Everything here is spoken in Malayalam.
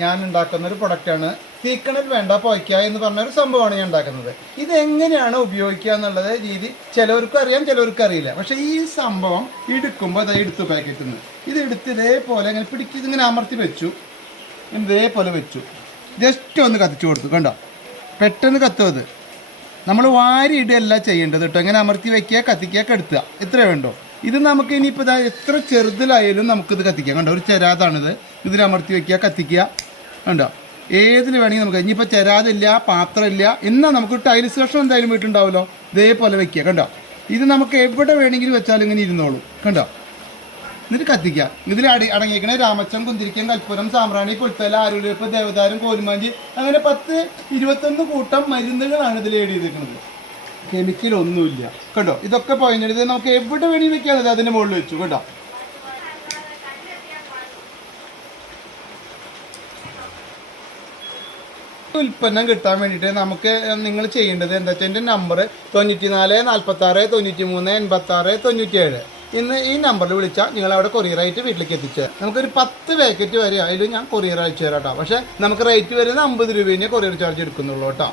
ഞാൻ ഉണ്ടാക്കുന്ന ഒരു പ്രൊഡക്റ്റാണ് തീക്കണൽ വേണ്ട പോയ്ക്ക എന്ന് പറഞ്ഞൊരു സംഭവമാണ് ഞാൻ ഉണ്ടാക്കുന്നത്. ഇതെങ്ങനെയാണ് ഉപയോഗിക്കുക എന്നുള്ളത് രീതി ചിലവർക്കും അറിയാം, ചിലവർക്കും അറിയില്ല. പക്ഷേ ഈ സംഭവം എടുക്കുമ്പോൾ അത് എടുത്തു പാക്കറ്റിൽ നിന്ന് ഇത് എടുത്ത് ഇതേപോലെ ഇങ്ങനെ പിടിച്ച് ഇതിങ്ങനെ അമർത്തി വെച്ചു, ഇതേപോലെ വെച്ചു, ജസ്റ്റ് ഒന്ന് കത്തിച്ചു കൊടുത്തു. കണ്ടോ, പെട്ടെന്ന് കത്തും. അത് നമ്മൾ വാരി ഇടുകയല്ല ചെയ്യേണ്ടത് കേട്ടോ. ഇങ്ങനെ അമർത്തി വയ്ക്കുക, കത്തിക്കുക, കെടുത്തുക, ഇത്രയേ വേണ്ടോ. ഇത് നമുക്ക് ഇനിയിപ്പോൾ ഇതാ എത്ര ചെറുതിലായാലും നമുക്കിത് കത്തിക്കാം. കണ്ടോ, ഒരു ചെരാതാണിത്. ഇതിനമർത്തി വയ്ക്കുക, കത്തിക്കുക. കണ്ടോ, ഏതിൽ വേണമെങ്കിൽ നമുക്ക്. ഇനിയിപ്പോൾ ചെരാതില്ല, പാത്രമില്ല, എന്നാൽ നമുക്ക് ടൈൽസ് കഷ്ണം എന്തായാലും വീട്ടുണ്ടാവുമല്ലോ, ഇതേപോലെ വയ്ക്കുക. കണ്ടോ, ഇത് നമുക്ക് എവിടെ വേണമെങ്കിലും വെച്ചാലും ഇങ്ങനെ ഇരുന്നോളൂ. കണ്ടോ, എന്നിട്ട് കത്തിക്കുക. ഇതിൽ അടങ്ങിയിരിക്കണേ രാമച്ചം, കുന്തിരിക്കൻ, കൽപ്പൂരം, സാമ്പ്രാണി, പുൽത്തല, ആരുളിയപ്പ്, ദേവദാരം, കോലുമാഞ്ചി, അങ്ങനെ 10-21 കൂട്ടം മരുന്നുകളാണ് ഇതിൽ ഏഡ് ചെയ്തിരിക്കുന്നത്. കെമിക്കൽ ഒന്നുമില്ല. കണ്ടോ, ഇതൊക്കെ പോയിന്റ് നമുക്ക് എവിടെ വേണമെങ്കിൽ വെക്കാതെ അതിൻ്റെ മുകളിൽ വെച്ചു. കേട്ടോ, ഉൽപ്പന്നം കിട്ടാൻ വേണ്ടിയിട്ട് നമുക്ക് നിങ്ങൾ ചെയ്യേണ്ടത് എന്താ വെച്ചാൽ എൻ്റെ നമ്പർ 94 46 93 86 97 ഈ നമ്പറിൽ വിളിച്ചാൽ നിങ്ങൾ അവിടെ കൊറിയറായിട്ട് വീട്ടിലേക്ക് എത്തിച്ചു. നമുക്കൊരു 10 പാക്കറ്റ് വരെ അതിൽ ഞാൻ കൊറിയർ അയച്ചു തരാം കേട്ടോ. പക്ഷേ നമുക്ക് റേറ്റ് വരുന്നത് 50 രൂപയെ കൊറിയർ ചാർജ് എടുക്കുന്നുള്ളൂ കേട്ടോ.